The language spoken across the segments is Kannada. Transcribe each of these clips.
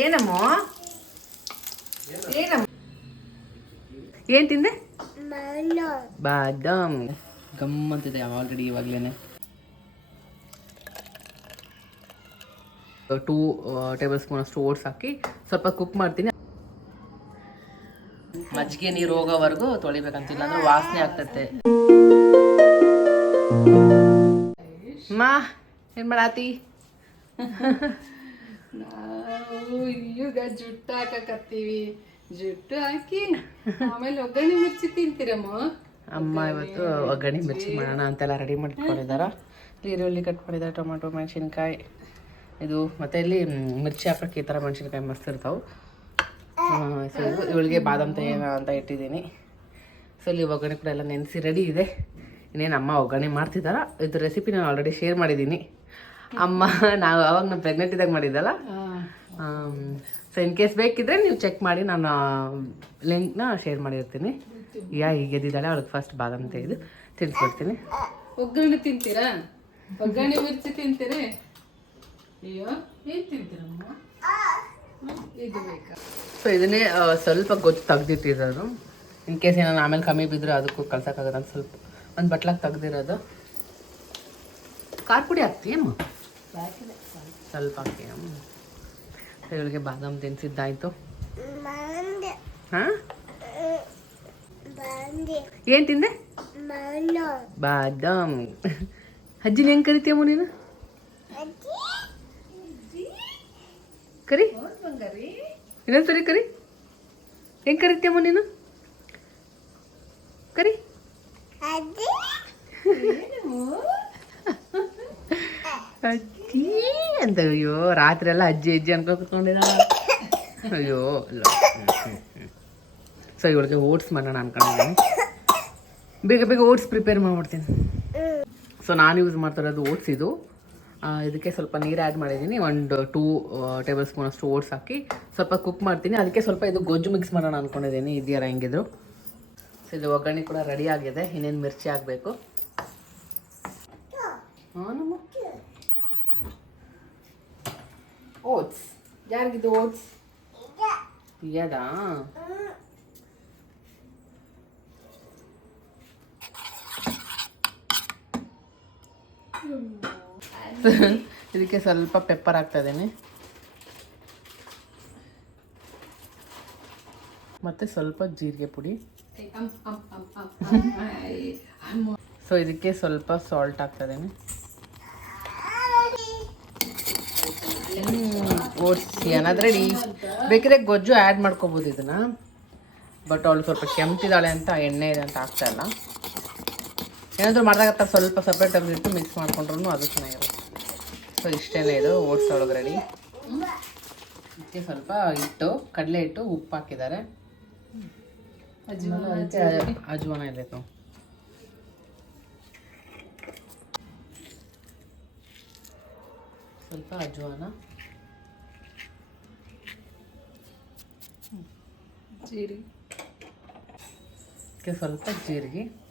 ಏನಮ್ಮ? ಏನಮ್ಮ? ಏನ್ ತಿಂದೆ? ಬಾದಾಮ್. ಗಮ್ಮಂತಿದೆ ಆಲ್ರೆಡಿ ಇವಾಗ್ಲೇನೆ. ಟೂ ಟೇಬಲ್ ಸ್ಪೂನ್ ಅಷ್ಟು ಓಟ್ಸ್ ಹಾಕಿ ಸ್ವಲ್ಪ ಕುಕ್ ಮಾಡ್ತೀನಿ. ಮಜ್ಜಿಗೆ ನೀರು ಹೋಗೋವರೆಗೂ ತೊಳಿಬೇಕಂತಿಲ್ಲ ಅಂದ್ರೆ ವಾಸನೆ ಆಗ್ತತೆ. ಮಾ, ಏನ್ ಮಾಡಾತಿ? ನಾವು ಈಗ ಜುಟ್ಟು ಹಾಕಕತ್ತೀವಿ. ಜುಟ್ಟು ಹಾಕಿ ಆಮೇಲೆ ಒಗ್ಗರಣೆ ಮಿರ್ಚಿ ತಿಂತೀರಮ್ಮ? ಅಮ್ಮ ಇವತ್ತು ಒಗ್ಗರಣೆ ಮಿರ್ಚಿ ಮಾಡೋಣ ಅಂತೆಲ್ಲ ರೆಡಿ ಮಾಡಿಟ್ಕೊಂಡಿದಾರ ಈರುಳ್ಳಿ ಕಟ್ ಮಾಡಿದ್ದಾರೆ ಟೊಮೆಟೊ, ಮೆಣಸಿನ್ಕಾಯಿ. ಇದು ಮತ್ತೆ ಇಲ್ಲಿ ಮಿರ್ಚಿ ಹಾಕಕ್ಕೆ ಈ ಥರ ಮೆಣಸಿನ್ಕಾಯಿ ಮಸ್ತ್ ಇರ್ತಾವೆ. ಸೊ ಇವಳಿಗೆ ಬಾದಾಮ್ ಅಂತ ಇಟ್ಟಿದ್ದೀನಿ. ಸೊ ಇಲ್ಲಿ ಒಗ್ಗರಣೆ ಕೂಡ ಎಲ್ಲ ನೆನೆಸಿ ರೆಡಿ ಇದೆ. ಇನ್ನೇನು ಅಮ್ಮ ಒಗ್ಗರಣೆ ಮಾಡ್ತಿದ್ದಾರ ಇದು ರೆಸಿಪಿ ನಾನು ಆಲ್ರೆಡಿ ಶೇರ್ ಮಾಡಿದ್ದೀನಿ. ಅಮ್ಮ ನಾವು ಅವಾಗ ನಾನು ಪ್ರೆಗ್ನೆಂಟ್ ಇದ್ದಾಗ ಮಾಡಿದ್ದಲ್ಲ? ಸೊ ಇನ್ ಕೇಸ್ ಬೇಕಿದ್ರೆ ನೀವು ಚೆಕ್ ಮಾಡಿ ನಾನು ಲಿಂಕ್ನ ಶೇರ್ ಮಾಡಿರ್ತೀನಿ. ಯಾ ಈಗ ಎದ್ದಿದ್ದಾಳೆ ಅವಳಿಗೆ ಫಸ್ಟ್ ಬಾದಾಮ್ ತೆಗೆದು ತಿನ್ಸ್ಕೊಡ್ತೀನಿ ಒಗ್ಗರಣೆ ತಿಂತೀರಾ? ಒಗ್ಗರಣೆ ಮಿರ್ಚಿ ತಿಂತೀರಿ? ಅಯ್ಯೋ ಏನ್ ತಿಂತೀರಮ್ಮ? ಹ್ಮ್, ಇದು ಬೇಕಾ? ಸೊ ಇದನ್ನೇ ಸ್ವಲ್ಪ ಗೊತ್ತು ತೆಗ್ದಿಟ್ಟಿರೋದು. ಇನ್ ಕೇಸ್ ಏನಾದ್ರು ಆಮೇಲೆ ಕಮ್ಮಿ ಬಿದ್ದರೆ ಅದಕ್ಕೂ ಕಳ್ಸೋಕ್ಕಾಗಲ್ಲ ಸ್ವಲ್ಪ ಒಂದು ಬಟ್ಲಾಗ ತೆಗ್ದಿರೋದು. ಖಾರ ಪುಡಿ ಹಾಕ್ತೀಯಮ್ಮ ಸ್ವಲ್ಪ ಇವಳಿಗೆ ಬಾದಾಮ್ ತಿನ್ಸಿದ್ದಾಯ್ತು. ಹಾಂ? ಏನು ತಿಂದೆ? ಬಾದಾಮ್. ಅಜ್ಜಿನ ಹೆಂಗೆ ಕರಿತೀಯಮ್ಮ ನೀನು? ಕರಿ? ಇನ್ನೊಂದ್ಸರಿ ಕರಿ. ಹೆಂಗ್ ಕರಿತೀಯಮ್ಮ ನೀನು? ಕರಿ. ಅಜ್ಜಿ ಅಂತ ಅಯ್ಯೋ ರಾತ್ರಿ ಎಲ್ಲ ಅಜ್ಜಿ ಅಜ್ಜಿ ಅನ್ಕೊಂಡಿದ ಕುತ್ಕೊಂಡಿದ ಅಯ್ಯೋ ಇಲ್ಲ. ಸೊ ಇವಳಿಗೆ ಓಟ್ಸ್ ಮಾಡೋಣ ಅನ್ಕೊಂಡಿದ್ದೀನಿ. ಬೇಗ ಬೇಗ ಓಟ್ಸ್ ಪ್ರಿಪೇರ್ ಮಾಡ್ಬಿಡ್ತೀನಿ. ಸೊ ನಾನು ಯೂಸ್ ಮಾಡ್ತಿರೋದು ಓಟ್ಸ್ ಇದು. ಇದಕ್ಕೆ ಸ್ವಲ್ಪ ನೀರು ಆ್ಯಡ್ ಮಾಡಿದ್ದೀನಿ. ಒಂದು ಟೂ ಟೇಬಲ್ ಸ್ಪೂನ್ ಅಷ್ಟು ಓಟ್ಸ್ ಹಾಕಿ ಸ್ವಲ್ಪ ಕುಕ್ ಮಾಡ್ತೀನಿ. ಅದಕ್ಕೆ ಸ್ವಲ್ಪ ಇದು ಗೊಜ್ಜು ಮಿಕ್ಸ್ ಮಾಡೋಣ ಅಂದ್ಕೊಂಡಿದ್ದೀನಿ ಇದೆಯಲ್ಲ ಹೆಂಗಿದ್ರು. ಸೊ ಇದು ಒಗ್ಗರಣೆ ಕೂಡ ರೆಡಿ ಆಗಿದೆ. ಇನ್ನೇನು ಮಿರ್ಚಿ ಹಾಕಬೇಕು. ಓಟ್ಸ್. ಯಾರಿಗಿದು ಓಟ್ಸ್? ಯದಾ ಇದಕ್ಕೆ ಸ್ವಲ್ಪ ಪೆಪ್ಪರ್ ಹಾಕ್ತಾ ಇದ್ದೀನಿ. ಮತ್ತೆ ಸ್ವಲ್ಪ ಜೀರಿಗೆ ಪುಡಿ. ಸೊ ಇದಕ್ಕೆ ಸ್ವಲ್ಪ ಸಾಲ್ಟ್ ಹಾಕ್ತಾ ಇದ್ದೀನಿ. ಓಟ್ಸ್ ಏನಾದ್ರೆ ರೆಡಿ ಬೇಕಿದ್ರೆ ಗೊಜ್ಜು ಆ್ಯಡ್ ಮಾಡ್ಕೋಬೋದು ಇದನ್ನ. ಬಟ್ ಅವಳು ಸ್ವಲ್ಪ ಕೆಂಪಿದಾಳೆ ಅಂತ ಎಣ್ಣೆ ಇದೆ ಅಂತ ಆಗ್ತಾ ಇಲ್ಲ. ಏನಾದರೂ ಮಾಡಿದಾಗ ಸ್ವಲ್ಪ ಸಪ್ರೇಟ್ ಇಟ್ಟು ಮಿಕ್ಸ್ ಮಾಡ್ಕೊಂಡ್ರು ಅದು ಚೆನ್ನಾಗಿರುತ್ತೆ. ಸೊ ಇಷ್ಟೇನೇ ಇದು ಓಟ್ಸ್ ಒಳಗೆ ರೆಡಿ ಇದಕ್ಕೆ ಸ್ವಲ್ಪ ಹಿಟ್ಟು ಕಡಲೆ ಹಿಟ್ಟು ಉಪ್ಪು ಹಾಕಿದ್ದಾರೆ. ಅಜ್ವಾನ, ಇದೆ. ಸ್ವಲ್ಪ ಅಜ್ವಾನ. ಜೀರಿಗೆ. ಸ್ವಲ್ಪ ಜೀರಿಗೆ.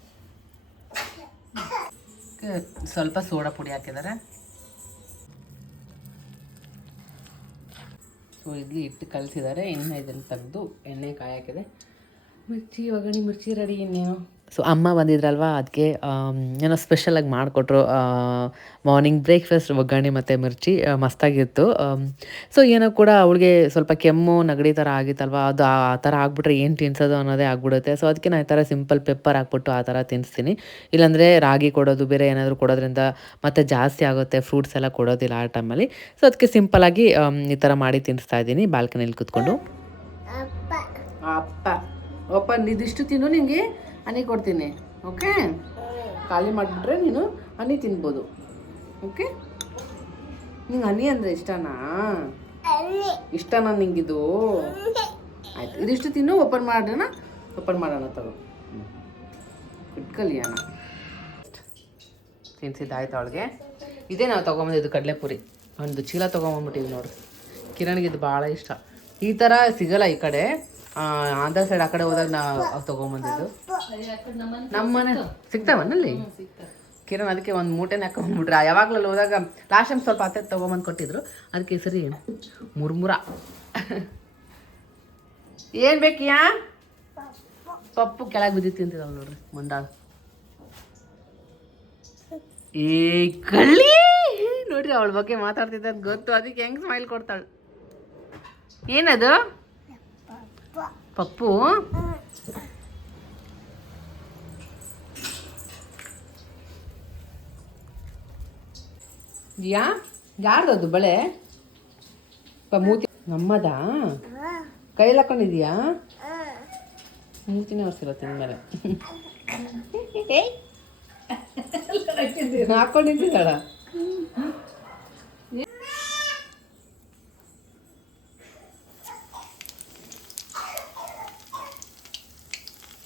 ಸ್ವಲ್ಪ ಸೋಡಾ ಪುಡಿ ಹಾಕಿದ್ದಾರೆ. ಸೊ, ಇಲ್ಲಿ ಇಟ್ಟು ಕಲಿಸಿದ್ದಾರೆ. ಇನ್ನು ಇದನ್ನು ತೆಗೆದು ಎಣ್ಣೆ ಕಾಯಿ ಹಾಕಿದೆ. ಮಿರ್ಚಿ, ಒಗ್ಗರಣೆ, ಮಿರ್ಚಿ ರೆಡಿ ಇನ್ನೇನು? ಸೊ ಅಮ್ಮ ಬಂದಿದ್ರಲ್ವಾ? ಅದಕ್ಕೆ ಏನೋ ಸ್ಪೆಷಲಾಗಿ ಮಾಡಿಕೊಟ್ರು. ಮಾರ್ನಿಂಗ್ ಬ್ರೇಕ್ಫಾಸ್ಟ್ ಒಗ್ಗರಣೆ ಮತ್ತು ಮಿರ್ಚಿ ಮಸ್ತಾಗಿತ್ತು. ಸೊ ಏನೋ ಕೂಡ ಅವಳಿಗೆ ಸ್ವಲ್ಪ ಕೆಮ್ಮು ನೆಗಡಿ ಥರ ಆಗಿತ್ತಲ್ವ? ಅದು ಆ ಥರ ಆಗಿಬಿಟ್ರೆ ಏನು ತಿನ್ಸೋದು ಅನ್ನೋದೇ ಆಗ್ಬಿಡುತ್ತೆ. ಸೊ ಅದಕ್ಕೆ ನಾನು ಈ ಥರ ಸಿಂಪಲ್ ಪೆಪ್ಪರ್ ಹಾಕ್ಬಿಟ್ಟು ಆ ಥರ ತಿನ್ನಿಸ್ತೀನಿ ಇಲ್ಲಾಂದರೆ ರಾಗಿ ಕೊಡೋದು ಬೇರೆ ಏನಾದರೂ ಕೊಡೋದ್ರಿಂದ ಮತ್ತೆ ಜಾಸ್ತಿ ಆಗುತ್ತೆ. ಫ್ರೂಟ್ಸ್ ಎಲ್ಲ ಕೊಡೋದಿಲ್ಲ ಆ ಟೈಮಲ್ಲಿ. ಸೊ ಅದಕ್ಕೆ ಸಿಂಪಲಾಗಿ ಈ ಥರ ಮಾಡಿ ತಿನ್ನಿಸ್ತಾ ಇದ್ದೀನಿ. ಬಾಲ್ಕನಿಯಲ್ಲಿ ಕೂತ್ಕೊಂಡು. ಅಪ್ಪ. ಅಪ್ಪ ನಿದಿಷ್ಟು ತಿನ್ನು ನಿಂಗೆ? ಹನಿ ಕೊಡ್ತೀನಿ ಓಕೆ ಖಾಲಿ ಮಾಡಿಬಿಟ್ರೆ ನೀನು ಹನಿ ತಿನ್ಬೋದು ಓಕೆ ನಿಂಗೆ ಹನಿ ಅಂದರೆ ಇಷ್ಟನಾ? ಇಷ್ಟನಾ ನಿಂಗಿದು? ಆಯ್ತು ಇದಿಷ್ಟು ತಿನ್ನು ಓಪನ್ ಮಾಡೋಣ ಓಪನ್ ಮಾಡೋಣ ತಗೋ. ಇಟ್ಕಲಿಯಾನ ತಿನ್ಸಿದ್ದಾಯ್ತು ಅವಳಿಗೆ. ಇದೇ ನಾವು ತೊಗೊಂಬಂದಿದ್ದು ಕಡಲೆಪುರಿ. ಒಂದು ಚೀಲ ತೊಗೊಂಬಂದ್ಬಿಟ್ಟಿವಿ ನೋಡಿ. ಕಿರಣ್ಗೆ ಇದು ಭಾಳ ಇಷ್ಟ. ಈ ಥರ ಸಿಗಲ್ಲ ಈ ಕಡೆ. ಆಂಧ್ರ ಸೈಡ್ ಆ ಕಡೆ ಹೋದಾಗ ನಾವು ತೊಗೊಂಬಂದಿದ್ದು. ನಮ್ಮನೆ ಸಿಗ್ತಾವನಲ್ಲಿ ಕಿರಣ್ ಅದಕ್ಕೆ ಒಂದು ಮೂಟೆನ ಹಾಕೊಂಡ್ಬಿಟ್ರೆ ಯಾವಾಗಲೂ ಹೋದಾಗ ಲಾಸ್ಟ್ ಟೈಮ್ ಸ್ವಲ್ಪ ಹತ್ತೆ ತೊಗೊಂಬಂದು ಕೊಟ್ಟಿದ್ರು. ಅದಕ್ಕೆ ಸರಿ ಮುರ್ಮುರ. ಏನು ಬೇಕಿಯಾ? ಪಪ್ಪು ಕೆಳಗೆ ಬಿದ್ದು ತಿಂತಿದ್ದಾವೆ ನೋಡ್ರಿ ಮುಂದಾಗ. ಏ ಕಳ್ಳಿ! ನೋಡ್ರಿ ಅವಳ ಬಗ್ಗೆ ಮಾತಾಡ್ತಿದ್ದ ಗೊತ್ತು. ಅದಕ್ಕೆ ಹೆಂಗ್ ಸ್ಮೈಲ್ ಕೊಡ್ತಾಳೆ? ಏನದು? ಪಪ್ಪು? ಯಾ? ಯಾರ್ದದು ಬಳೆ? ಮೂತಿ ನಮ್ಮದಾ? ಕೈಯಲ್ಲಿ ಹಾಕೊಂಡಿದ್ಯಾ ಮೂತಿನೇ ಒರ್ಸಿಲ್ಲ ತಿಂದ್ಮೇಲೆ ಹಾಕೊಂಡಿದ್ದೀನಲ್ಲ.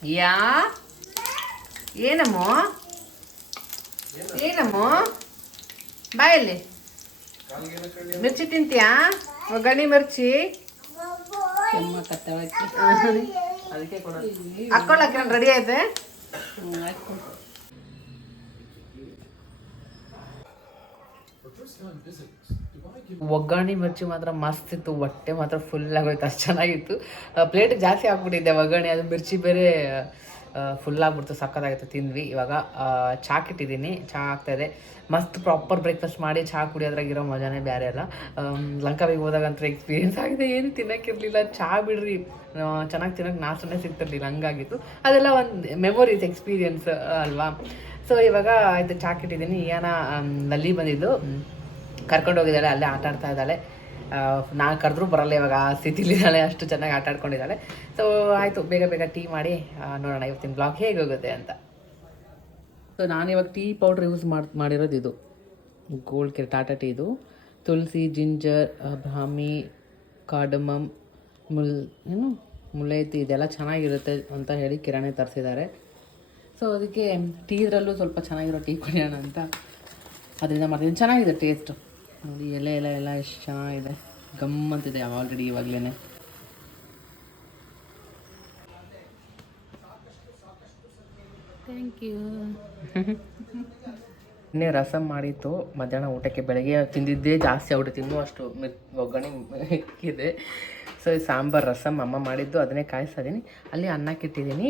ಯಾ? ಏನಮ್ಮ? ಏನಮ್ಮೋ? ಬಾಯಲ್ಲಿ ಮಿರ್ಚಿ ತಿಂತೀಯಾ? ಒಗ್ಗರಣೆ ಮಿರ್ಚಿ. ಹಾಕೊಳ್ಳಕ್ಕೆ ನಾನು ರೆಡಿ ಆಯ್ತೆ. ಒಗ್ಗರಣೆ ಮಿರ್ಚಿ ಮಾತ್ರ ಮಸ್ತ್ ಇತ್ತು, ಹೊಟ್ಟೆ ಮಾತ್ರ ಫುಲ್ ಆಗೋಯ್ತು, ಅಷ್ಟು ಚೆನ್ನಾಗಿತ್ತು. ಪ್ಲೇಟ್ ಜಾಸ್ತಿ ಹಾಕ್ಬಿಟ್ಟಿದ್ದೆ ಒಗ್ಗರಣೆ, ಅದು ಮಿರ್ಚಿ ಬೇರೆ ಫುಲ್ ಆಗ್ಬಿಡ್ತು ಸಕ್ಕತ್ತಾಗಿತ್ತು, ತಿಂದ್ವಿ. ಇವಾಗ ಚಾಕ್ ಇಟ್ಟಿದ್ದೀನಿ ಚಹಾ ಆಗ್ತಾಯಿದೆ ಮಸ್ತ್ ಪ್ರಾಪರ್ ಬ್ರೇಕ್ಫಾಸ್ಟ್ ಮಾಡಿ ಚಹಾ ಕುಡಿಯೋದ್ರಾಗಿರೋ ಮಜಾನೇ ಬೇರೆ ಅಲ್ಲ. ಲಂಕಾವಿಗೆ ಹೋದಾಗಂತೂ ಎಕ್ಸ್ಪೀರಿಯನ್ಸ್ ಆಗಿದೆ. ಏನು ತಿನ್ನೋಕ್ಕಿರಲಿಲ್ಲ ಚಹಾ ಬಿಡ್ರಿ. ಚೆನ್ನಾಗಿ ತಿನ್ನೋಕೆ ನಾಷ್ಟನೇ ಸಿಗ್ತಿರ್ಲಿಲ್ಲ. ಹಂಗಾಗಿತ್ತು. ಅದೆಲ್ಲ ಒಂದು ಮೆಮೊರೀಸ್ ಎಕ್ಸ್ಪೀರಿಯನ್ಸ್ ಅಲ್ವಾ? ಸೊ ಇವಾಗ ಇದು ಚಾಕ್ ಇಟ್ಟಿದ್ದೀನಿ ಏನ ನಲ್ಲಿ ಬಂದಿದ್ದು. ಕರ್ಕೊಂಡು ಹೋಗಿದ್ದಾಳೆ ಅಲ್ಲೇ ಆಟ ಆಡ್ತಾ ಇದ್ದಾಳೆ. ನಾ ಕರೆದ್ರೂ ಬರಲ್ಲ ಇವಾಗ, ಆ ಸ್ಥಿತಿಲಿದ್ದಾಳೆ, ಅಷ್ಟು ಚೆನ್ನಾಗಿ ಆಟ ಆಡ್ಕೊಂಡಿದ್ದಾಳೆ. ಸೊ ಆಯಿತು, ಬೇಗ ಬೇಗ ಟೀ ಮಾಡಿ ನೋಡೋಣ ಇವತ್ತಿನ ಬ್ಲಾಗ್ ಹೇಗೆ ಹೋಗುತ್ತೆ ಅಂತ. ಸೊ ನಾನು ಇವಾಗ ಟೀ ಪೌಡ್ರ್ ಯೂಸ್ ಮಾಡಿ, ಮಾಡಿರೋದು ಇದು. ಗೋಲ್ಡ್ ಕೆ ಟಾಟಾ ಟೀ ಇದು. ತುಳಸಿ ಜಿಂಜರ್ ಬ್ರಾಹ್ಮಿ, ಕಾಡಮಮ್, ಮುಲ್, ಏನು, ಮುಳ್ಳೈತಿ, ಇದೆಲ್ಲ ಚೆನ್ನಾಗಿರುತ್ತೆ ಅಂತ ಹೇಳಿ ಕಿರಾಣಿ ತರಿಸಿದ್ದಾರೆ. ಸೊ ಅದಕ್ಕೆ ಟೀದ್ರಲ್ಲೂ ಸ್ವಲ್ಪ ಚೆನ್ನಾಗಿರೋ ಟೀ ಕುಡಿಯೋಣ ಅಂತ. ಅದರಿಂದ ಮಾಡ್ತೀನಿ. ಚೆನ್ನಾಗಿದೆ ಟೇಸ್ಟು ನೋಡಿ ಎಲೆ ಎಲ್ಲ ಎಲ್ಲ ಎಷ್ಟು ಚೆನ್ನಾಗಿದೆ. ಗಮ್ ಅಂತಿದೆ ಆಲ್ರೆಡಿ ಇವಾಗಲೇ ಥ್ಯಾಂಕ್ ಯು ಇನ್ನೇ ರಸಂ ಮಾಡಿತ್ತು ಮಧ್ಯಾಹ್ನ ಊಟಕ್ಕೆ ಬೆಳಗ್ಗೆ ತಿಂದಿದ್ದೇ ಜಾಸ್ತಿ ಆಗ್ಬಿಟ್ಟು ತಿನ್ನುವಷ್ಟು ಅಷ್ಟು ಒಗ್ಗರಣೆ ಮಿಕ್ಕಿದೆ ಸೊ ಸಾಂಬಾರು ರಸಮ್ ಅಮ್ಮ ಮಾಡಿದ್ದು ಅದನ್ನೇ ಕಾಯಿಸ್ತಾ ಇದ್ದೀನಿ ಅಲ್ಲಿ ಅನ್ನಕ್ಕೆ ಇಟ್ಟಿದ್ದೀನಿ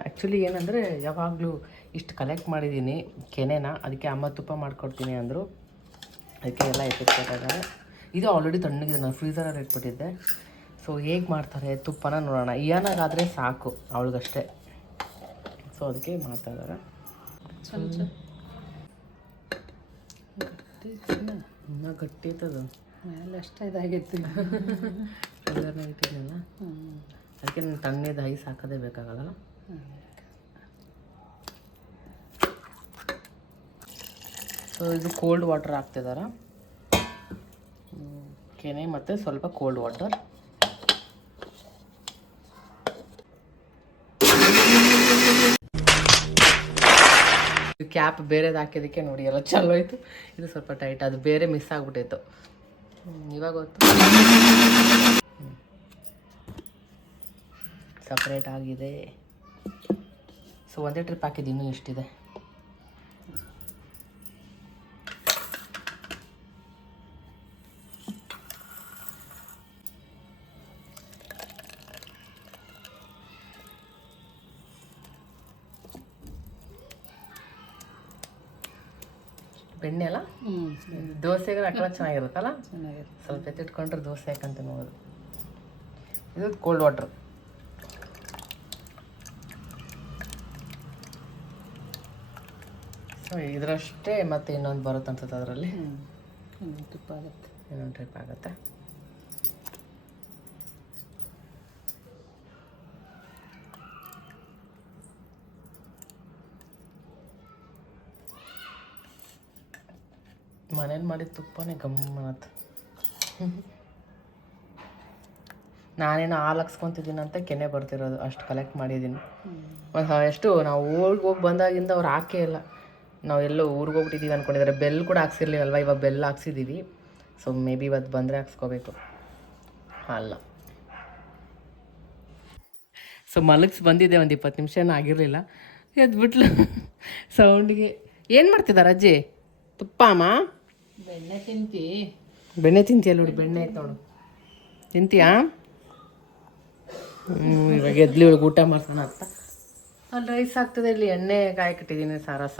ಆ್ಯಕ್ಚುಲಿ ಏನಂದರೆ ಯಾವಾಗಲೂ ಇಷ್ಟು ಕಲೆಕ್ಟ್ ಮಾಡಿದ್ದೀನಿ ಕೆನೆನ ಅದಕ್ಕೆ ಅಮ್ಮ ತುಪ್ಪ ಮಾಡಿಕೊಡ್ತೀನಿ ಅಂದರು. ಅದಕ್ಕೆ ಎಲ್ಲ ಎತ್ತಿಸ್ಬೇಕಾದ್ರೆ ಇದು ಆಲ್ರೆಡಿ ತಣ್ಣಗಿದೆ ನಾನು ಫ್ರೀಸರಲ್ಲಿ ಇಟ್ಬಿಟ್ಟಿದ್ದೆ. ಸೊ ಹೇಗೆ ಮಾಡ್ತಾರೆ ತುಪ್ಪನ ನೋಡೋಣ. ಏನಾಗಾದರೆ ಸಾಕು ಅವಳಿಗಷ್ಟೇ. ಸೊ ಅದಕ್ಕೆ ಮಾಡ್ತಾ ಇದ್ದಾರೆ. ಇನ್ನೂ ಗಟ್ಟಿ ಇತ್ತದು ಮೇಲೆ ಅಷ್ಟೇ ಇದಾಗಿತ್ತು. ಫ್ರೀಸರ್ನಾಗ ಅದಕ್ಕೆ ನಾನು ತಣ್ಣಿದ ಐಸ್ ಹಾಕೋದೇ ಬೇಕಾಗಲ್ಲ. ಸೊ ಇದು ಕೋಲ್ಡ್ ವಾಟರ್ ಹಾಕ್ತಿದ್ದಾರೆ ಕೆನೆ ಮತ್ತು ಸ್ವಲ್ಪ ಕೋಲ್ಡ್ ವಾಟರ್ ಕ್ಯಾಪ್ ಬೇರೆದು ಹಾಕಿದ್ದಕ್ಕೆ ನೋಡಿ, ಎಲ್ಲ ಚಲೋ ಆಯಿತು. ಇದು ಸ್ವಲ್ಪ ಟೈಟ್ ಅದು ಬೇರೆ ಮಿಸ್ ಆಗಿಬಿಟ್ಟಿತ್ತು. ಇವಾಗ ಗೊತ್ತು. ಸಪ್ರೇಟ್ ಆಗಿದೆ. ಸೊ ಒಂದೇ ಟ್ರಿಪ್ ಹಾಕಿದ್ದು ಇನ್ನೂ ಎಷ್ಟಿದೆ? ಬೆಣ್ಣೆ ಅಲ್ಲ? ದೋಸೆಗಳು ದೋಸೆಗೆ ಹಾಕೋಕೆ ಚೆನ್ನಾಗಿರುತ್ತಲ್ಲ? ಚೆನ್ನಾಗಿರುತ್ತೆ. ಸ್ವಲ್ಪ ಎತ್ತಿಟ್ಕೊಂಡ್ರೆ ದೋಸೆ ಯಾಕಂತ ನೋಡೋದು ಇದು ಕೋಲ್ಡ್ ವಾಟ್ರ್ ಸೊ ಇದರಷ್ಟೇ ಮತ್ತೆ ಇನ್ನೊಂದು ಬರುತ್ತೆ ಅನ್ಸುತ್ತೆ ಅದರಲ್ಲಿ ತುಪ್ಪ ಆಗುತ್ತೆ. ಇನ್ನೊಂದು ಟ್ರಿಪ್ ಆಗುತ್ತೆ. ಮನೇಲಿ ಮಾಡಿದ ತುಪ್ಪನೇ ಗಮ್ಮತ್ತು ನಾನೇನು ಹಾಲು ಹಾಕ್ಸ್ಕೊತಿದ್ದೀನಿ ಅಂತ ಕೆನೆ ಬರ್ತಿರೋದು, ಅಷ್ಟು ಕಲೆಕ್ಟ್ ಮಾಡಿದ್ದೀನಿ. ಎಷ್ಟು, ನಾವು ಊರಿಗೆ ಹೋಗಿ ಬಂದಾಗಿಂದ ಅವ್ರು ಹಾಕೇ ಇಲ್ಲ. ನಾವು ಎಲ್ಲೋ ಊರಿಗೆ ಹೋಗ್ಬಿಟ್ಟಿದ್ದೀವಿ ಅಂದ್ಕೊಂಡಿದ್ದಾರೆ ಬೆಲ್ ಕೂಡ ಹಾಕ್ಸಿರ್ಲಿಲ್ಲಲ್ವ? ಇವಾಗ ಬೆಲ್ ಹಾಕ್ಸಿದ್ದೀವಿ ಸೊ ಮೇ ಬಿ ಇವತ್ತು ಬಂದರೆ ಹಾಕ್ಸ್ಕೋಬೇಕು. ಅಲ್ಲ. ಸೊ ಮಲಗ್ಸ್ ಬಂದಿದ್ದೆ ಒಂದು ಇಪ್ಪತ್ತು ನಿಮಿಷ ಆಗಿರಲಿಲ್ಲ. ಎದ್ಬಿಟ್ಲು. ಸೌಂಡಿಗೆ ಏನು ಮಾಡ್ತಿದ್ದಾರೆ ಅಜ್ಜಿ? ತುಪ್ಪ ಬೆಣ್ಣೆ ತಿಂತಿ. ಬೆಣ್ಣೆ ತಿಂತೀಯ ನೋಡಿ ಬೆಣ್ಣೆ ಐತೆ ನೋಡು. ತಿಂತೀಯಾ? ಇವಾಗ ಎದ್ಲಿ ಒಳಗೆ ಊಟ ಮಾಡ್ಸೋಣ ಅಂತ. ಅಲ್ಲಿ ರೈಸ್ ಆಗ್ತದೆ ಇಲ್ಲಿ ಎಣ್ಣೆ ಕಾಯ್ಕಿಟ್ಟಿದ್ದೀನಿ ಸಾರಸ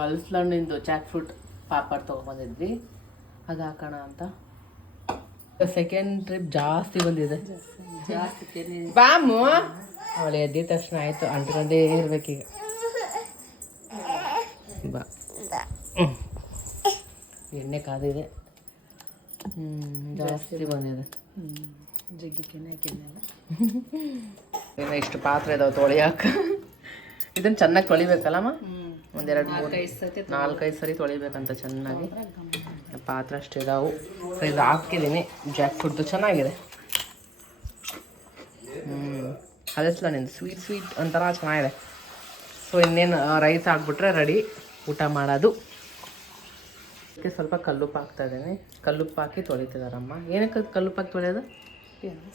ಹಲ್ಸ್ಲಣ್ಣಿಂದು ಚಾಕ್ ಫ್ರೂಟ್ ಪಾಪಡ್ ತೊಗೊಂಬಂದಿದ್ವಿ ಅದು ಹಾಕೋಣ ಅಂತ. ಸೆಕೆಂಡ್ ಟ್ರಿಪ್ ಜಾಸ್ತಿ ಬಂದಿದೆ. ಜಾಸ್ತಿ ಬಾಮು! ಅವಳು ಎದ್ದಿದ ತಕ್ಷಣ ಆಯಿತು ಅಂಟ್ಕೊಂಡೇ ಇರ್ಬೇಕೀಗ. ಬಾ. ಹ್ಮ್. ಎಣ್ಣೆ ಕಾದಿದೆ. ಜಾಸ್ತಿ ಬಂದಿದೆ. ಜಗ್ಗಿ ಕೆನೆ ಹಾಕಿದ್ನಲ್ಲ ಇಷ್ಟು ಪಾತ್ರೆ ಇದಾವೆ ತೊಳಿಯಾಕ ಇದನ್ನ ಚೆನ್ನಾಗಿ ತೊಳಿಬೇಕಲ್ಲಮ್ಮ? ಒಂದೆರಡು ಮೂರು ನಾಲ್ಕೈದು ಸರಿ ತೊಳಿಬೇಕಂತ ಚೆನ್ನಾಗಿ. ಪಾತ್ರೆ ಅಷ್ಟು ಇದಾವು. ಇದು ಹಾಕಿದ್ದೀನಿ ಜಾಕ್ ಫುಡ್ದು ಚೆನ್ನಾಗಿದೆ. ಹ್ಞೂ ಅದೆಲ್ಲ ನಿಂದು. ಸ್ವೀಟ್ ಸ್ವೀಟ್ ಒಂಥರ ಚೆನ್ನಾಗಿದೆ. ಸೊ ಇನ್ನೇನು ರೈಸ್ ಹಾಕ್ಬಿಟ್ರೆ ರೆಡಿ ಊಟ ಮಾಡೋದು. ಅದಕ್ಕೆ ಸ್ವಲ್ಪ ಕಲ್ಲುಪ್ಪು ಹಾಕ್ತಾ ಇದ್ದೀನಿ. ಕಲ್ಲುಪ್ಪು ಹಾಕಿ ತೊಳಿತಿದಾರಮ್ಮ. ಏನಕ್ಕೆ ಅದು ಕಲ್ಲುಪ್ಪು ಹಾಕಿ ತೊಳೆಯೋದು?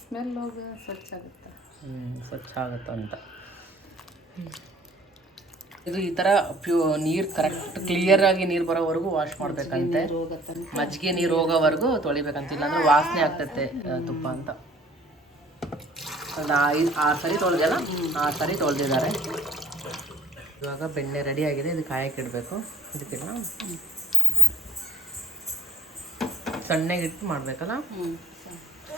ಸ್ಮೆಲ್ ಹೋಗಿ ಸ್ವಚ್ಛ ಆಗುತ್ತೆ. ಹ್ಞೂ ಸ್ವಚ್ಛ ಆಗುತ್ತೆ ಅಂತ. ಇದು ಈ ಥರ ಪ್ಯೂ ನೀರು ಕರೆಕ್ಟ್ ಕ್ಲಿಯರ್ ಆಗಿ ನೀರು ಬರೋವರೆಗೂ ವಾಶ್ ಮಾಡ್ಬೇಕಂತೆ. ಮಜ್ಜಿಗೆ ನೀರು ಹೋಗೋವರೆಗೂ ತೊಳಿಬೇಕಂತ ಇಲ್ಲಾಂದ್ರೆ ವಾಸನೆ ಆಗ್ತೈತೆ ತುಪ್ಪ ಅಂತ. ಒಂದು ಐದು ಆರು ಸರಿ ತೊಳೆದಲ್ಲ ಆರು ಸರಿ ತೊಳೆದಿದ್ದಾರೆ. ಇವಾಗ ಬೆಣ್ಣೆ ರೆಡಿ ಆಗಿದೆ. ಇದು ಕಾಯಕ್ಕೆ ಇಡಬೇಕು. ಇದಕ್ಕಿಲ್ಲ ಸಣ್ಣಗೆ ಇಟ್ಟು ಮಾಡಬೇಕಲ್ಲ?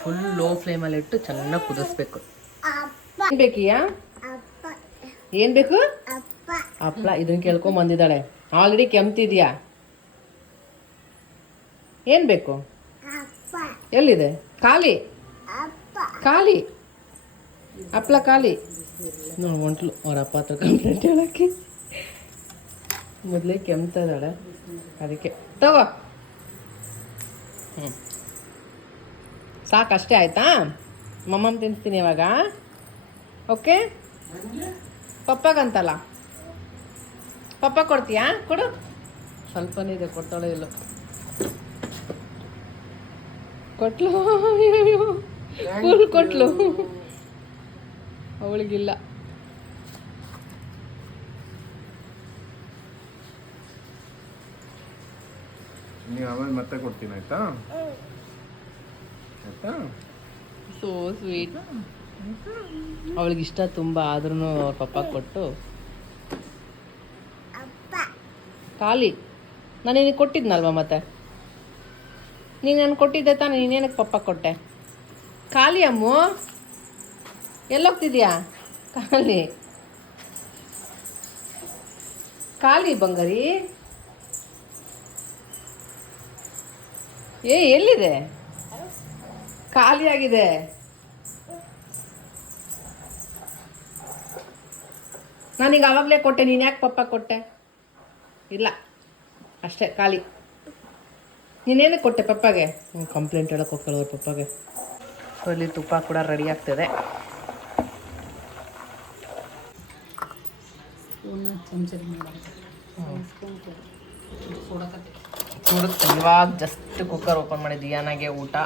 ಫುಲ್ ಲೋ ಫ್ಲೇಮಲ್ಲಿ ಇಟ್ಟು ಚೆನ್ನಾಗಿ ಕುದಿಸ್ಬೇಕು. ಏನ್ ಬೇಕಿಯಾ ಏನ್ ಬೇಕು? ಹಪ್ಪಳ ಇದನ್ನ ಕೇಳ್ಕೊಂಡ್ ಬಂದಿದ್ದಾಳೆ. ಆಲ್ರೆಡಿ ಕೆಮ್ತಿದ್ಯಾ? ಏನ್ ಬೇಕು? ಎಲ್ಲಿದೆ? ಖಾಲಿ? ಖಾಲಿ? ಹಪ್ಪಳ ಖಾಲಿ? ನೋಡಿ ಹೊಂಟ್ಲು ಅವ್ರ ಅಪ್ಪ ಹತ್ರ ಕಂಪ್ಲೇಂಟ್ ಹೇಳಕ್ಕೆ. ಮೊದಲೇ ಕೆಮ್ತಾ ಇದ್ದಾಳೆ. ಅದಕ್ಕೆ. ತಗೋ. ಹ್ಞೂ ಸಾಕಷ್ಟೇ ಆಯಿತಾ? ಮಮ್ಮಮ್ಮ ತಿಂತೀನಿ ಇವಾಗ. ಓಕೆ? ಪಪ್ಪಾಗಂತಲ್ಲ? ಪಪ್ಪ ಕೊಡ್ತೀಯಾ? ಕೊಡು. ಸ್ವಲ್ಪನೇ ಇದೆ ಕೊಡ್ತಾಳೆ ಇಲ್ಲ. ಕೊಟ್ಲು. ಫುಲ್ ಕೊಟ್ಲು. ಅವಳಿಗಿಲ್ಲ. ನೀವು ಆಮೇಲೆ ಮತ್ತೆ ಕೊಡ್ತೀನಿ, ಆಯ್ತಾ? ಆಯ್ತಾ? ಸೋ ಸ್ವೀಟ್ ಅವಳಿಗೆ ಇಷ್ಟ ತುಂಬ ಆದ್ರೂ ಪಪ್ಪ ಕೊಟ್ಟು. ಖಾಲಿ. ನಾನು ನಿನಗೆ ಕೊಟ್ಟಿದ್ನಲ್ವ ಮತ್ತೆ? ನೀನು ನಾನು ಕೊಟ್ಟಿದ್ದೆ ತಾನೆ ನೀನೇನಕ್ಕೆ ಪಪ್ಪ ಕೊಟ್ಟೆ? ಖಾಲಿ ಅಮ್ಮು. ಎಲ್ಲೋಗ್ತಿದ್ಯಾ? ಖಾಲಿ. ಖಾಲಿ ಬಂಗಾರಿ. ಏ ಎಲ್ಲಿದೆ? ಖಾಲಿಯಾಗಿದೆ ನಾನೀಗ ಆವಾಗಲೇ ಕೊಟ್ಟೆ ನೀನು ಯಾಕೆ ಪಪ್ಪ ಕೊಟ್ಟೆ? ಇಲ್ಲ ಅಷ್ಟೇ ಖಾಲಿ. ನೀನೇನು ಕೊಟ್ಟೆ ಪಪ್ಪಾಗೆ? ಕಂಪ್ಲೇಂಟ್ ಹೇಳಕ್ಕೆ ಹೋಗ್ತಾಳೆ ಅವ್ರ ಪಪ್ಪಗೆ. ಸೊ ಇಲ್ಲಿ ತುಪ್ಪ ಕೂಡ ರೆಡಿ ಆಗ್ತದೆ. ಚಮಚದ ಸ್ಪೂನ್ ಇವಾಗ ಜಸ್ಟ್ ಕುಕ್ಕರ್ ಓಪನ್ ಮಾಡಿದ್ದು ಏನಾಗೆ ಊಟ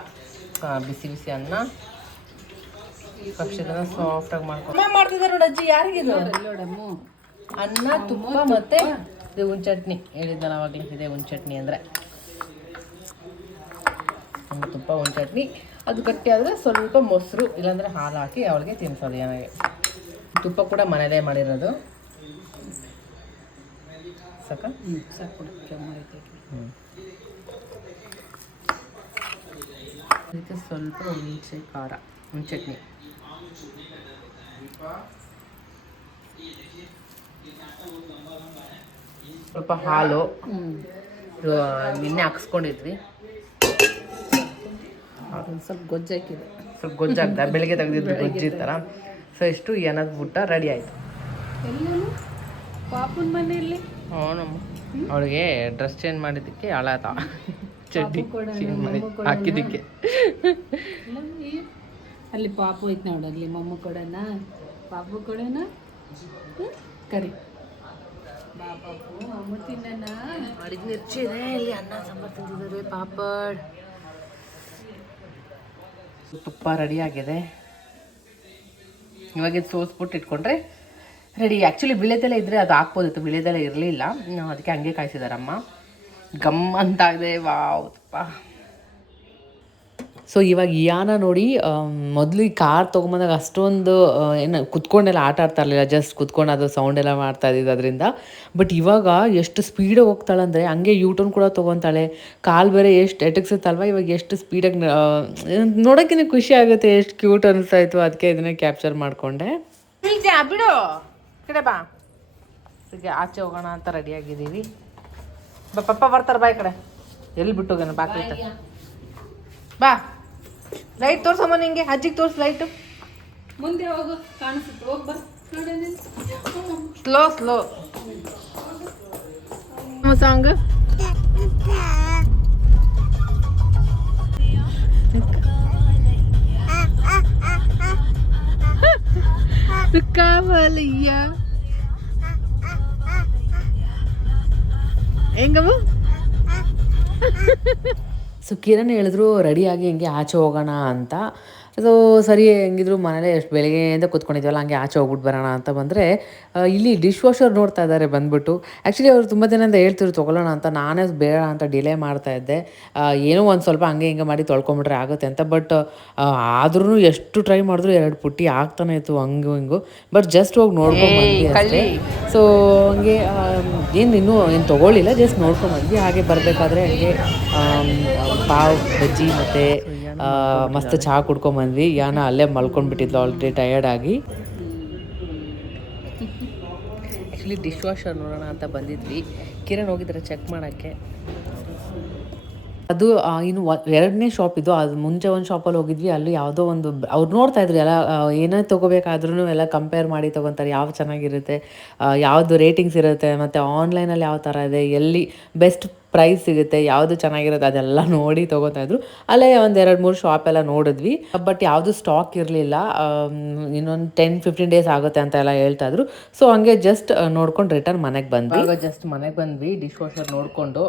ಬಿಸಿ ಬಿಸಿ ಅನ್ನ ಪಕ್ಷಿಗಳನ್ನ ಸಾಫ್ಟಾಗಿ ಮಾಡ್ಕೊಂಡು ಮಾಡ್ತಿದ್ದಾರೆ ನೋಡಿ ಅಜ್ಜಿ ಯಾರಿಗಿದು? ಅನ್ನ ತುಪ್ಪ ಮತ್ತೆ ಇದು ಉನ್ ಚಟ್ನಿ. ಹೇಳಿದ್ದಲ್ಲ ಅವಾಗಲೇ ಇದೆ ಒಂದು ಚಟ್ನಿ ಅಂದರೆ. ಒಂದು ತುಪ್ಪ ಒಂದು ಚಟ್ನಿ. ಅದು ಗಟ್ಟಿ ಆದರೆ ಸ್ವಲ್ಪ ಮೊಸರು ಇಲ್ಲಾಂದರೆ ಹಾಲು ಹಾಕಿ ಅವಳಿಗೆ ತಿನ್ನಿಸೋದು ಏನಾಗೆ ತುಪ್ಪ ಕೂಡ ಮನೇಲೇ ಮಾಡಿರೋದು. ಸಾಕ? ಹ್ಞೂ ಸಾಕು ಕೊಡು ಕೆಮ್ಮೈತೆ ಅದಕ್ಕೆ ಸ್ವಲ್ಪ ಹುಣಸೆ ಖಾರ ಒಂದು ಚಟ್ನಿ. ಸ್ವಲ್ಪ ಹಾಲು ನಿನ್ನೆ ಹಾಕ್ಸ್ಕೊಂಡಿದ್ವಿ. ಅದೊಂದು ಸ್ವಲ್ಪ ಗೊಜ್ಜು ಹಾಕಿದೆ. ಸ್ವಲ್ಪ ಗೊಜ್ಜಾಗ್ತಾ ಬೆಳಿಗ್ಗೆ ತೆಗೆದಿದ್ದು ಗೊಜ್ಜು ಥರ. ಸೊ ಇಷ್ಟು ಏನಾದ್ರು ಊಟ ರೆಡಿ ಆಯಿತು. ಪಾಪನ ಮನೆಯಲ್ಲಿ? ಹ್ಞೂ ನಮ್ಮ ಅವಳಿಗೆ ಡ್ರೆಸ್ ಚೇಂಜ್ ಮಾಡಿದ್ದಕ್ಕೆ ಅಳತ ಚಡ್ಡಿ ಚೇಂಜ್ ಮಾಡಿ ಹಾಕಿದ್ದಕ್ಕೆ. ಅಲ್ಲಿ ಪಾಪು ಐತೆ ನೋಡು ಅಲ್ಲಿ ಮಮ್ಮ ಕೊಡೋಣ ಪಾಪು ಕೊಡೋಣ? ಕರಿ. ಬಾ ಪಾಪು ತಿನ್ನಣ. ಇಲ್ಲಿ ಅನ್ನ ಸಾಂಬಾರು ತಿಂದಿದ್ದಾರೆ ಪಾಪಡ್. ತುಪ್ಪ ರೆಡಿ ಆಗಿದೆ. ಇವಾಗ ಸೋಸ್ಬಿಟ್ಟು ಇಟ್ಕೊಂಡ್ರೆ ರೆಡಿ ಆ್ಯಕ್ಚುಲಿ ಬಿಳೆದೆಲೆ ಇದ್ದರೆ ಅದು ಹಾಕ್ಬೋದಿತ್ತು ಬಿಳೆದೆಲೆ ಇರಲಿಲ್ಲ. ಅದಕ್ಕೆ ಹಂಗೆ ಕಾಯಿಸಿದಾರಮ್ಮ. ಗಮ್ ಅಂತ ಇದೆ. ವಾವ್ ಸೊ ಇವಾಗ ಯಾನ ನೋಡಿ ಮೊದಲು ಈ ಕಾರ್ ತೊಗೊಂಬಂದಾಗ ಅಷ್ಟೊಂದು ಏನು ಕುತ್ಕೊಂಡೆಲ್ಲ ಆಟ ಆಡ್ತಾ ಇರಲಿಲ್ಲ. ಜಸ್ಟ್ ಕುತ್ಕೊಂಡು ಅದು ಸೌಂಡ್ ಎಲ್ಲ ಮಾಡ್ತಾ ಇದ್ದಿದ್ದು ಅದರಿಂದ. ಬಟ್ ಇವಾಗ ಎಷ್ಟು ಸ್ಪೀಡಾಗಿ ಹೋಗ್ತಾಳೆ ಅಂದರೆ ಹಂಗೆ ಯೂಟರ್ನ್ ಕೂಡ ತೊಗೊತಾಳೆ. ಕಾಲು ಬೇರೆ ಎಷ್ಟು ಎಟಕ್ಸುತ್ತಲ್ವ? ಇವಾಗ ಎಷ್ಟು ಸ್ಪೀಡಾಗಿ ನೋಡೋಕ್ಕಿಂತ ಖುಷಿ ಆಗುತ್ತೆ. ಎಷ್ಟು ಕ್ಯೂಟ್ ಅನಿಸ್ತಾಯಿತ್ತು ಅದಕ್ಕೆ ಇದನ್ನೇ ಕ್ಯಾಪ್ಚರ್ ಮಾಡಿಕೊಂಡೆ. ಬಿಡು. ಕಡೆ ಬಾ. ಈಗ ಆಚೆ ಹೋಗೋಣ ಅಂತ ರೆಡಿ ಆಗಿದ್ದೀವಿ. ಬಾ ಪಪ್ಪ ಬರ್ತಾರೆ ಬಾ ಈ ಕಡೆ. ಎಲ್ಲಿ ಬಿಟ್ಟು ಹೋಗೋಣ ಬಾಕಿ ಬಾ. ಲೈಟ್ ತೋರ್ಸಮ್ಮ ನಿಂಗೆ. ಅಜ್ಜಿಗೆ ತೋರ್ಸು ಲೈಟು ಮುಂದೆ ಹೋಗು ಕಾಣಿಸುತ್ತೆ. ಹೋಗಿ ಬಾ. Slow slow song Kaavaalayya. ಹೆಂಗವು? So Kiran ಹೇಳಿದ್ರು ರೆಡಿಯಾಗಿ ಹಿಂಗೆ ಆಚೆ ಹೋಗೋಣ ಅಂತ. ಸೊ ಸರಿ ಹೆಂಗಿದ್ರು ಮನೇಲೆ ಎಷ್ಟು ಬೆಳಗ್ಗೆಯಿಂದ ಕೂತ್ಕೊಂಡಿದ್ವಲ್ಲ ಹಂಗೆ ಆಚೆ ಹೋಗ್ಬಿಟ್ಟು ಬರೋಣ ಅಂತ ಬಂದರೆ ಇಲ್ಲಿ ಡಿಶ್ ವಾಷರ್ ನೋಡ್ತಾ ಇದ್ದಾರೆ ಬಂದ್ಬಿಟ್ಟು. ಆ್ಯಕ್ಚುಲಿ ಅವ್ರು ತುಂಬ ದಿನದಿಂದ ಹೇಳ್ತಿರು ತೊಗೊಳ್ಳೋಣ ಅಂತ ನಾನೇ ಬೇಡ ಅಂತ ಡಿಲೇ ಮಾಡ್ತಾ ಇದ್ದೆ. ಏನೋ ಒಂದು ಸ್ವಲ್ಪ ಹಂಗೆ ಹಿಂಗೆ ಮಾಡಿ ತೊಳ್ಕೊಂಬಿಟ್ರೆ ಆಗುತ್ತೆ ಅಂತ ಬಟ್ ಆದ್ರೂ ಎಷ್ಟು ಟ್ರೈ ಮಾಡಿದ್ರು ಎರಡು ಪುಟ್ಟಿ ಆಗ್ತಾನೆ ಇತ್ತು ಹಂಗು ಹಿಂಗು. ಬಟ್ ಜಸ್ಟ್ ಹೋಗಿ ನೋಡ್ಕೊಂಡು ಬಂದ್ವಿ ಅಷ್ಟೇ. ಸೊ ಹಂಗೆ ಏನು ಇನ್ನೂ ಏನು ತೊಗೊಳ್ಳಿಲ್ಲ ಜಸ್ಟ್ ನೋಡ್ಕೊಂಡು ಬಂದ್ವಿ. ಹಾಗೆ ಬರಬೇಕಾದ್ರೆ ಹಂಗೆ ಪಾವ್ ಬಜ್ಜಿ ಮತ್ತು ಮಸ್ತ್ ಚಹಾ ಕುಡ್ಕೊಂಬಂದ್ವಿ ಯಾನ ಅಲ್ಲೇ ಮಲ್ಕೊಂಡ್ಬಿಟ್ಟಿದ್ಲು ಆಲ್ರೆಡಿ ಟಯರ್ಡ್ ಆಗಿ. ಆ್ಯಕ್ಚುಲಿ ಡಿಶ್ ವಾಷರ್ ನೋಡೋಣ ಅಂತ ಬಂದಿದ್ವಿ. ಕಿರಣ್ ಹೋಗಿದ್ರೆ ಚೆಕ್ ಮಾಡೋಕ್ಕೆ. ಅದು ಇನ್ನು ಎರಡನೇ ಶಾಪ್ ಇದು. ಅದು ಮುಂಚೆ ಒಂದು ಶಾಪಲ್ಲಿ ಹೋಗಿದ್ವಿ. ಅಲ್ಲಿ ಯಾವುದೋ ಒಂದು ಅವ್ರು ನೋಡ್ತಾ ಇದ್ರು ಎಲ್ಲ ಏನೇ ತೊಗೋಬೇಕಾದ್ರೂ ಎಲ್ಲ ಕಂಪೇರ್ ಮಾಡಿ ತೊಗೊತಾರೆ. ಯಾವ ಚೆನ್ನಾಗಿರುತ್ತೆ ಯಾವುದು ರೇಟಿಂಗ್ಸ್ ಇರುತ್ತೆ ಮತ್ತು ಆನ್ಲೈನಲ್ಲಿ ಯಾವ ಥರ ಇದೆ ಎಲ್ಲಿ ಬೆಸ್ಟ್ ಪ್ರೈಸ್ ಸಿಗುತ್ತೆ, ಯಾವುದು ಚೆನ್ನಾಗಿರುತ್ತೆ ಅದೆಲ್ಲ ನೋಡಿ ತೊಗೋತಾ ಇದ್ರು. ಅಲ್ಲೇ ಒಂದು ಎರಡು ಮೂರು ಶಾಪ್ ಎಲ್ಲ ನೋಡಿದ್ವಿ. ಬಟ್ ಯಾವುದು ಸ್ಟಾಕ್ ಇರಲಿಲ್ಲ ಇನ್ನೊಂದು ಟೆನ್ ಫಿಫ್ಟೀನ್ ಡೇಸ್ ಆಗುತ್ತೆ ಅಂತ ಎಲ್ಲ ಹೇಳ್ತಾ ಇದ್ರು. ಸೊ ಹಂಗೆ ಜಸ್ಟ್ ನೋಡ್ಕೊಂಡು ರಿಟರ್ನ್ ಮನೆಗೆ ಬಂದ್ವಿ. ಜಸ್ಟ್ ಮನೆಗೆ ಬಂದ್ವಿ ಡಿಶ್ ವಾಷರ್ ನೋಡಿಕೊಂಡು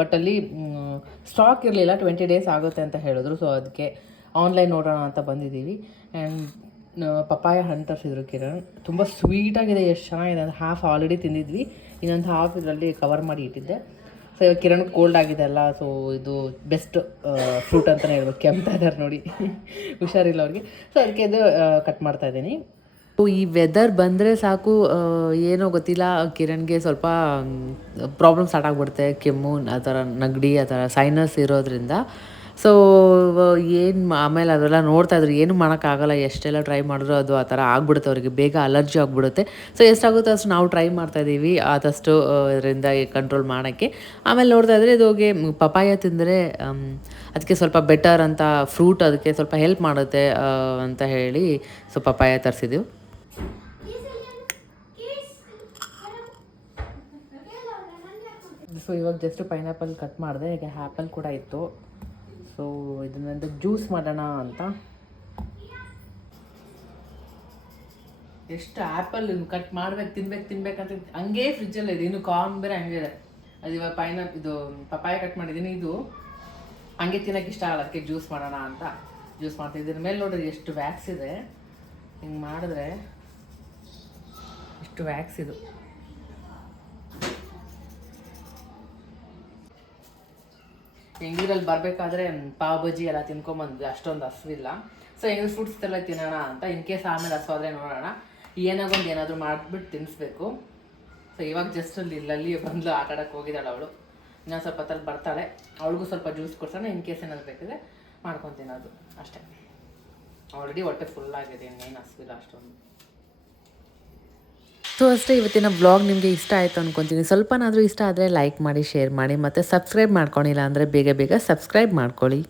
ಬಟ್ ಅಲ್ಲಿ ಸ್ಟಾಕ್ ಇರಲಿಲ್ಲ ಟ್ವೆಂಟಿ ಡೇಸ್ ಆಗುತ್ತೆ ಅಂತ ಹೇಳಿದ್ರು. ಸೊ ಅದಕ್ಕೆ ಆನ್ಲೈನ್ ನೋಡೋಣ ಅಂತ ಬಂದಿದ್ದೀವಿ. ಆ್ಯಂಡ್ ಪಪ್ಪಾಯ ಹಣ್ಣು ತರಿಸಿದ್ರು ಕಿರಣ್. ತುಂಬ ಸ್ವೀಟಾಗಿದೆ ಎಷ್ಟು ಚೆನ್ನಾಗಿದೆ ಅಂದರೆ ಹಾಫ್ ಆಲ್ರೆಡಿ ತಿಂದಿದ್ವಿ. ಇನ್ನೊಂದು ಹಾಫ್ ಇದರಲ್ಲಿ ಕವರ್ ಮಾಡಿ ಇಟ್ಟಿದ್ದೆ. ಸೊ ಇವಾಗ ಕಿರಣ್ ಕೋಲ್ಡ್ ಆಗಿದೆ ಅಲ್ಲ ಸೊ ಇದು ಬೆಸ್ಟ್ ಫ್ರೂಟ್ ಅಂತಲೇ ಹೇಳ್ಬೇಕು. ಕೆಮ್ತಾ ಇದ್ದಾರೆ ನೋಡಿ. ಹುಷಾರಿಲ್ಲ ಅವ್ರಿಗೆ. ಸೊ ಅದಕ್ಕೆ ಇದು ಕಟ್ ಮಾಡ್ತಾ ಇದ್ದೀನಿ. ಈ ವೆದರ್ ಬಂದರೆ ಸಾಕು ಆ, ಏನೋ ಗೊತ್ತಿಲ್ಲ. ಕಿರಣ್ಗೆ ಸ್ವಲ್ಪ ಪ್ರಾಬ್ಲಮ್ ಸ್ಟಾರ್ಟ್ ಆಗಿಬಿಡುತ್ತೆ. ಕೆಮ್ಮು ಆ ಥರ ನೆಗಡಿ ಆ ಥರ ಸೈನಸ್ ಇರೋದ್ರಿಂದ. ಸೊ ಏನು ಆಮೇಲೆ ಅದೆಲ್ಲ ನೋಡ್ತಾ ಇದ್ರು, ಏನು ಮಾಡೋಕ್ಕಾಗಲ್ಲ ಎಷ್ಟೆಲ್ಲ ಟ್ರೈ ಮಾಡಿದ್ರು ಅದು ಆ ಥರ ಆಗ್ಬಿಡುತ್ತೆ ಅವರಿಗೆ, ಬೇಗ ಅಲರ್ಜಿ ಆಗಿಬಿಡುತ್ತೆ. ಸೊ ಎಷ್ಟಾಗುತ್ತೋ ಅಷ್ಟು ನಾವು ಟ್ರೈ ಮಾಡ್ತಾ ಇದ್ದೀವಿ, ಆದಷ್ಟು ಇದರಿಂದ ಕಂಟ್ರೋಲ್ ಮಾಡೋಕ್ಕೆ. ಆಮೇಲೆ ನೋಡ್ತಾ ಇದ್ರೆ ಇದು ಹೋಗಿ ಪಪಾಯ ತಿಂದರೆ ಅದಕ್ಕೆ ಸ್ವಲ್ಪ ಬೆಟರ್ ಅಂತ ಫ್ರೂಟ್ ಅದಕ್ಕೆ ಸ್ವಲ್ಪ ಹೆಲ್ಪ್ ಮಾಡುತ್ತೆ ಅಂತ ಹೇಳಿ ಸೊ ಪಪಾಯ ತರಿಸಿದ್ದೀವಿ ಸೊ ಇವಾಗ ಜಸ್ಟ್ ಪೈನಾಪಲ್ ಕಟ್ ಮಾಡಿದೆ, ಈಗ ಆ್ಯಪಲ್ ಕೂಡ ಇತ್ತು. ಸೊ ಇದನ್ನಂತ ಜ್ಯೂಸ್ ಮಾಡೋಣ ಅಂತ. ಎಷ್ಟು ಆ್ಯಪಲ್ ಕಟ್ ಮಾಡ್ಬೇಕು, ತಿನ್ಬೇಕು ತಿನ್ಬೇಕಂತ ಹಂಗೆ ಫ್ರಿಜ್ಜಲ್ಲಿ ಇದೆ. ಇನ್ನು ಕಾರ್ನ್ ಬೇರೆ ಹಂಗೆ ಇದೆ. ಅದು ಇವಾಗ ಪೈನ ಇದು ಪಪ್ಪಾಯ ಕಟ್ ಮಾಡಿದ್ದೀನಿ. ಇದು ಹಂಗೆ ತಿನ್ನೋಕೆ ಇಷ್ಟ ಆಗಲ್ಲ. ಅದಕ್ಕೆ ಜ್ಯೂಸ್ ಮಾಡೋಣ ಅಂತ. ಜ್ಯೂಸ್ ಮಾಡ್ತಿದ್ದೀನಿ ಮೇಲೆ ನೋಡಿದ್ರೆ ಎಷ್ಟು ವ್ಯಾಕ್ಸ್ ಇದೆ. ಹಿಂಗೆ ಮಾಡಿದ್ರೆ ಎಷ್ಟು ವ್ಯಾಕ್ಸ್ ಇದು. ಹೆಂಗಿದ್ರಲ್ಲಿ ಬರಬೇಕಾದ್ರೆ ಪಾವ್ ಬಜ್ಜಿ ಎಲ್ಲ ತಿನ್ಕೊಂಬಂದ್ವಿ ಅಷ್ಟೊಂದು ಹಸುವಿಲ್ಲ. ಸೊ ಹೆಂಗ್ ಫುಡ್ಸ್ ಎಲ್ಲ ತಿನ್ನೋಣ ಅಂತ ಇನ್ ಕೇಸ್ ಆಮೇಲೆ ಹಸುವಾದರೆ ನೋಡೋಣ. ಏನಾಗೊಂದು ಏನಾದರೂ ಮಾಡಿಬಿಟ್ಟು ತಿನ್ನಿಸ್ಬೇಕು ಸೊ ಇವಾಗ ಜಸ್ಟ್ ಅಲ್ಲಿ ಇಲ್ಲಲ್ಲಿ ಬಂದು ಆಟ ಆಡೋಕೆ ಹೋಗಿದ್ದಾಳೆ ಅವಳು. ಇನ್ನೊಂದು ಸ್ವಲ್ಪ ಹೊತ್ತಲ್ಲಿ ಬರ್ತಾಳೆ. ಅವಳಿಗೂ ಸ್ವಲ್ಪ ಜ್ಯೂಸ್ ಕೊಡ್ಸೋಣ ಇನ್ ಕೇಸ್ ಏನಾದ್ರು ಬೇಕಿದ್ರೆ ಮಾಡ್ಕೊಂಡು ತಿನ್ನೋದು. ಅಷ್ಟೇ. ಆಲ್ರೆಡಿ ಹೊಟ್ಟೆ ಫುಲ್ ಆಗಿದೆ ಇನ್ನೇನು ಹಸುವಿಲ್ಲ ಅಷ್ಟೊಂದು. ಸೊ ಅಷ್ಟೇ ಇವತ್ತಿನ ಬ್ಲಾಗ್ ನಿಮಗೆ ಇಷ್ಟ ಆಯಿತು ಅನ್ಕೊತೀನಿ. ಸ್ವಲ್ಪನಾದರೂ ಇಷ್ಟ ಆದರೆ ಲೈಕ್ ಮಾಡಿ ಶೇರ್ ಮಾಡಿ, ಮತ್ತು ಸಬ್ಸ್ಕ್ರೈಬ್ ಮಾಡ್ಕೊಂಡಿಲ್ಲ ಅಂದರೆ ಬೇಗ ಬೇಗ ಸಬ್ಸ್ಕ್ರೈಬ್ ಮಾಡ್ಕೊಳ್ಳಿ.